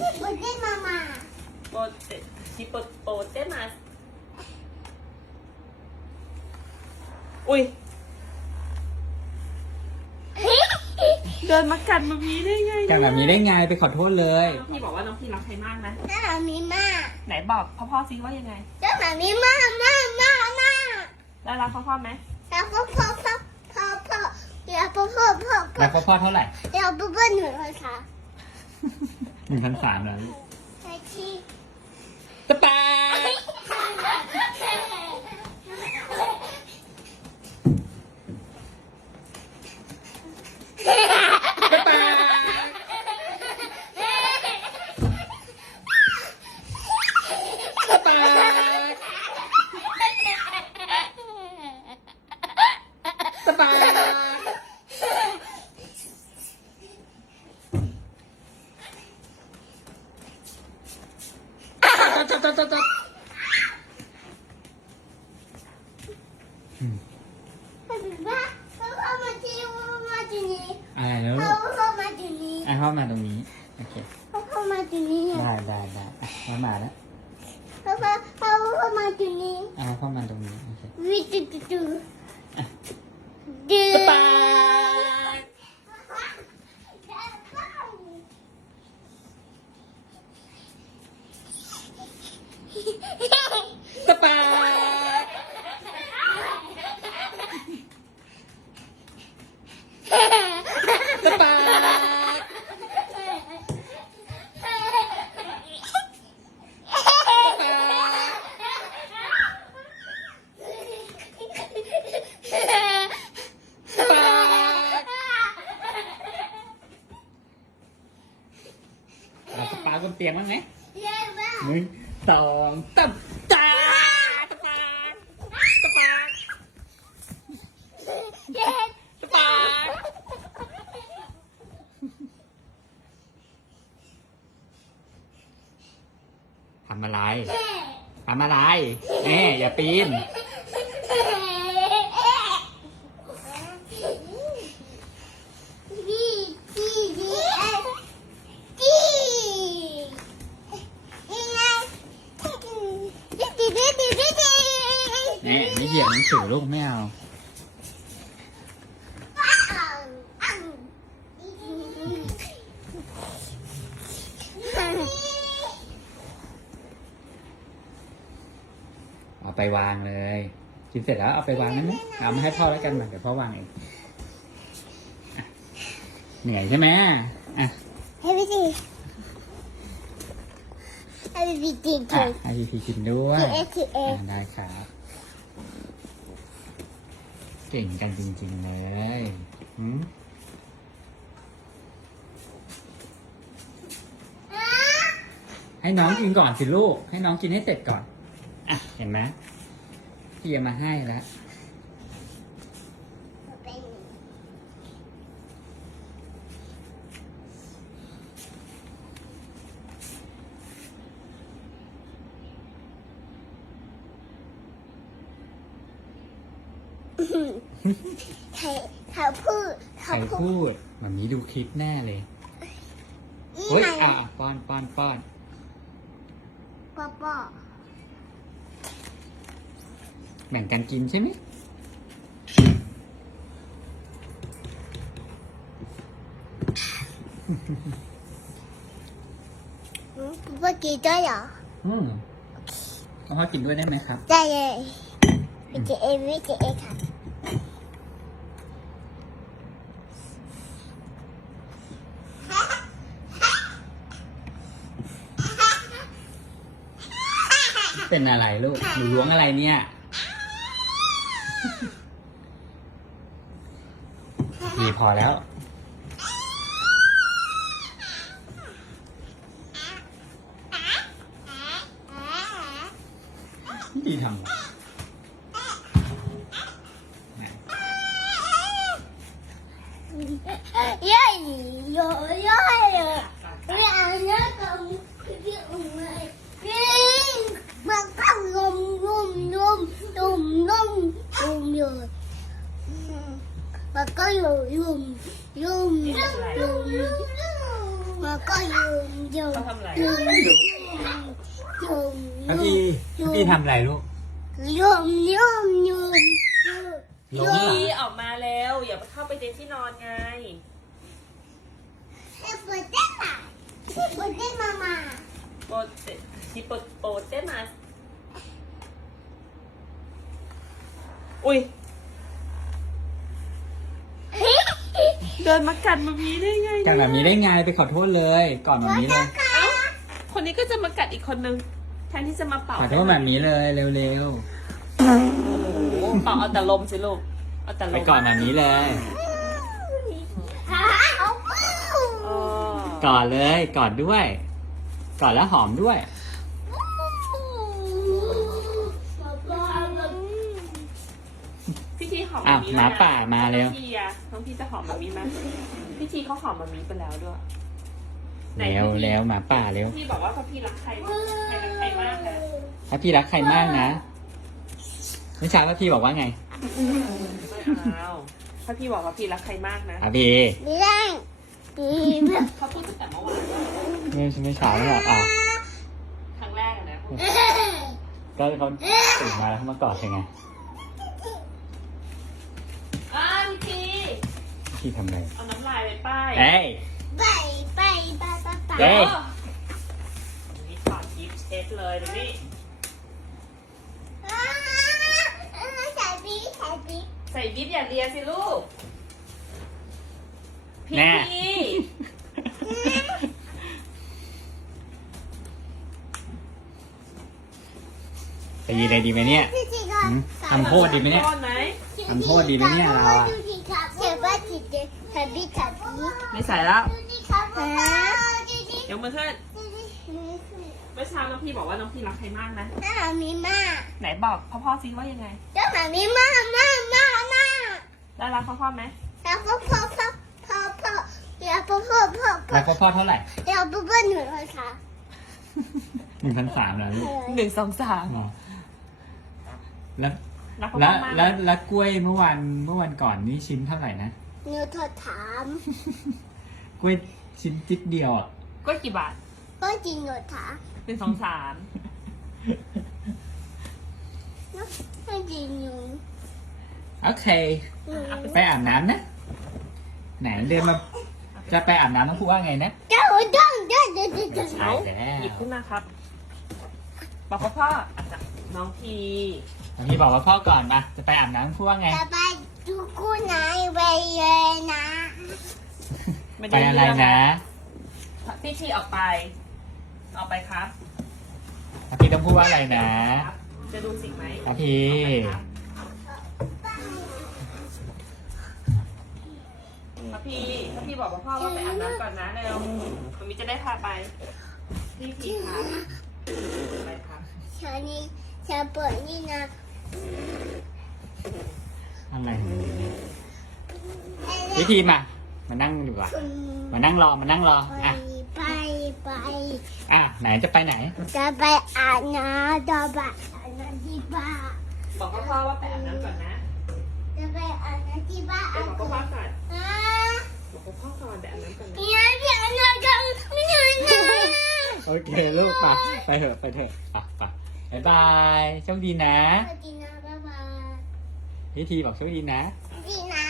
บุญได้มามาโปเตชิโปโปเตมัสอุ้ยเดินมากัดมามีได้ไงกันแบบนี้ได้ไงไปขอโทษเลย น้องพี่บอกว่าน้องพี่รักใครมากนะ เจ้าหมามีมาไหนบอกพ่อพ่อซิว่ายังไง เจ้าหมามีมามามามาแล้วรักพ่อพ่อไหมแล้วพ่อพ่อพ่อพ่อพ่ออย่าพ่อพ่อพ่อพ่อแล้วพ่อพ่อเท่าไหร่อย่าพ่อพ่อหนูเลยค่ะ หนึ่งพันสามแล้ว ใช่ที่ ตะปาตะปาตะปาตะปาตะตะตะตะตะ พ่อพ่อพ่อพ่อมาที่มาที่นี่อะไรแล้วพ่ลูอกพ่อมาที่นี่ไอ้พ่อมาตรงนี้ โอเคพ่อพ่อมาที่นี่ได้ได้ได้อะมามาแล้วพ่อพ่อพ่อพ่อมาที่นี่อะพ่อมาตรงนี้ โอเค วิจิตรดูดู ตะปาตะปาตะปาตะปาตะปาเอาตะปา บนเตียงบ้างไหมเย้บ้าหนึ่งสองสามตาตะปาตะปาเย้ตะปาทำอะไรทำอะไรแน่อย่าปีน ดีดีดีดียังไงดีดีดีดีดีดี นี่ไม่เหยียบหนังสือลูกไม่เอาเอาไปวางเลยกินเสร็จแล้วเอาไปวางได้ไหมเอามาให้พ่อแล้วกันมาเดี๋ยวพ่อวางเองอะเหนื่อยใช่ไหมอะให้พี่ดีให้พี่ดีอะกินให้พี่พีกินด้วยทีเอทีเออะได้ครับ เก่งกันจริง ๆ เลยหืมให้น้องกินก่อนสิลูก ให้น้องกินให้เสร็จก่อน อะ เห็นไหมพี่เอามาให้แล้ว เขาพูดใครเขาพูดพูดมันมีดูคลิปแน่เลยอีเฮ้ยไหนอะป้อนป้อนป้อนป้อป้อแบ่งกันกินใช่ไหมป้อกินได้เหรออืมเอาพ่อกินด้วยได้ไหมครับ ได้เลยวิจิเอวิจิเอค่ะ เป็นอะไรลูก หนูล้วงอะไรเนี่ย ดีพอแล้ว ดีทำไงไหน เย้โยโย่เลยไม่เอาเนื้อกับพี่อุ้มเลยยิ่งมันก็ลมลมลมลมลมลมอยู่มันก็ อยู่ลมลมลมลมลมมันก็ยืนยืนเขาทำอะไรยืนยืนยืนแล้วพี่พี่ทำอะไรลูกยืนยืนยืนลงเหรอพี่ออกมาแล้วอย่าเข้าไปในที่นอนไงเปิดเต้นอะเปิดเต้นมามาโปรเตฮิปโปโปเตมัสอุ้ย เดินมากัดมามีได้ไงกันแบบนี้ได้ไงไปขอโทษเลย ก่อนแบบนี้เลย เอ้าคนนี้ก็จะมากัดอีกคนนึงแทนที่จะมาเป่าขอโทษแบบนี้เลยเร็วโอ้โหเป่าเอาแต่ลมสิลูกเอาแต่ๆ ลไปมก่อนแบบนี้เลยหาเอาอ๋อกอดเลยกอดด้วยกอดแล้วหอมด้วย พี่ทีหอม อ้าวมีหมาป่ามาเร็วน้องพี่อะน้องพี่จะหอมแบบนี้ไหมพี่ทีเขาหอมแบบนี้ไปแล้วด้วยไหนเร็วพี่เร็วหมาป่าเร็วพี่บอกว่าพระพี่รักใครใครรักใครมากนะถ้าพี่รักใครมากนะไม่ใช่ว่าพี่บอกว่าไงไม่เอาพระพี่บอกว่าพี่รักใครมากนะอะพี่ไม่ได้ดีมากเขาพูดตั้งแต่เมื่อวานไม่ไม่ใช่ไม่หรอกอะครั้งแรกอะนะพูดก็เขาตื่นมาแล้วเขามากอดยังไง อ้าวพี่ที พี่ทำอะไรเอาน้ำลายไปป้ายเอ้ย ไปไปไปไปไปเอ้ย นี่ถอดยิปเช็ดเลยดูนี่ใส่ปีใส่ปีใส่ยิปอย่าเลียสิลูก พี่แน่ทีจะยีอะไรดีไหมเนี่ย พี่จีก่อนหืมทำโทษดีไหมเนี่ยโทษไหม ทำโทษดีไหมเนี่ยเราอะดูสิครับเสียบ้า จีเจใส่ปีใส่ปีไม่ใส่แล้วดูสิครับดูสิยกมือขึ้นดูสิเมื่อเช้าน้องพี่บอกว่าน้องพี่รักใครมากนะน้าหมามีมากไหนบอกพ่อพ่อซิว่ายังไงน้าหมามีมากมากมากมากได้รักพ่อพ่อไหมแล้วพ่อพ่อพ่อพ่อพ่อแล้วพ่อพ่อพ่อพ่อรักพ่อพ่อเท่าไหร่แล้วพ่อพ่อหนูเลยค่ะหนึ่งพันสามแล้วลูกหนึ่งสองสามอ๋อแล้วรักพ่อแล้พ่วอมากแล้วแล้วกล้วยเมื่อวันเมื่อวันก่อนนี่ชิ้นเท่าไหร่นะ หนูโทรถาม กล้วยชิ้นจิ๊ดเดียวอะก็กี่บาท ก็จริงหนูถามหนึ่งสองสามไม่จริงหนูโอเค หนูไปอาบน้ำนะ ไหนเดินมา จะไปอาบน้ำต้องพูดว่าไงนะเจ้าต้องเดินเดินเดินเดินใช่แล้วหยิบขึ้นมาครับบอกพ่อพ่ออะน้องพีพี่บอกว่าพ่อก่อนมาจะไปอาบน้ำพูดว่าไง จะไปดูคู่ไหนไปเลยนะ ม่ไปด้อะไรเงนะพี่ทีออกไป ออกไปครับพี่ต้องพูดว่าอะไรนะครับจะดูสิ่งไหมครับพี่ครับพี่ถ้าพี่บอกว่าพ่อว่าไปอาบน้ำก่อนนะเร็วมันมีจะได้พาไป พี่พีครับไปครับ ฉันนี่ฉันเปิดนี่นะอะไรพี่ทีมา มานั่งดีกว่า มานั่งรอ มานั่งรอไปอะ ไปไป อะ ไหนจะไปไหน จะไปอาบน้ำจะไปอาบน้ำที่บ้านบอกพ่อพ่อว่าไปอาบน้ำก่อนนะ จะไปอาบน้ำที่บ้านไปบอกพ่อพ่อก่อนอ่าบอกพ่อพ่อก่อนไปอาบน้ำก่อนนะอย่าอย่าอย่าอย่าไม่อย่าอย่าโอเคลูกไปไปเถอะไปเถอะไปไปบ๊ายบายโชคดีนะสวัสดีนะบ๊ายบายพี่ทีบอกโชคดีนะสวัสดีนะ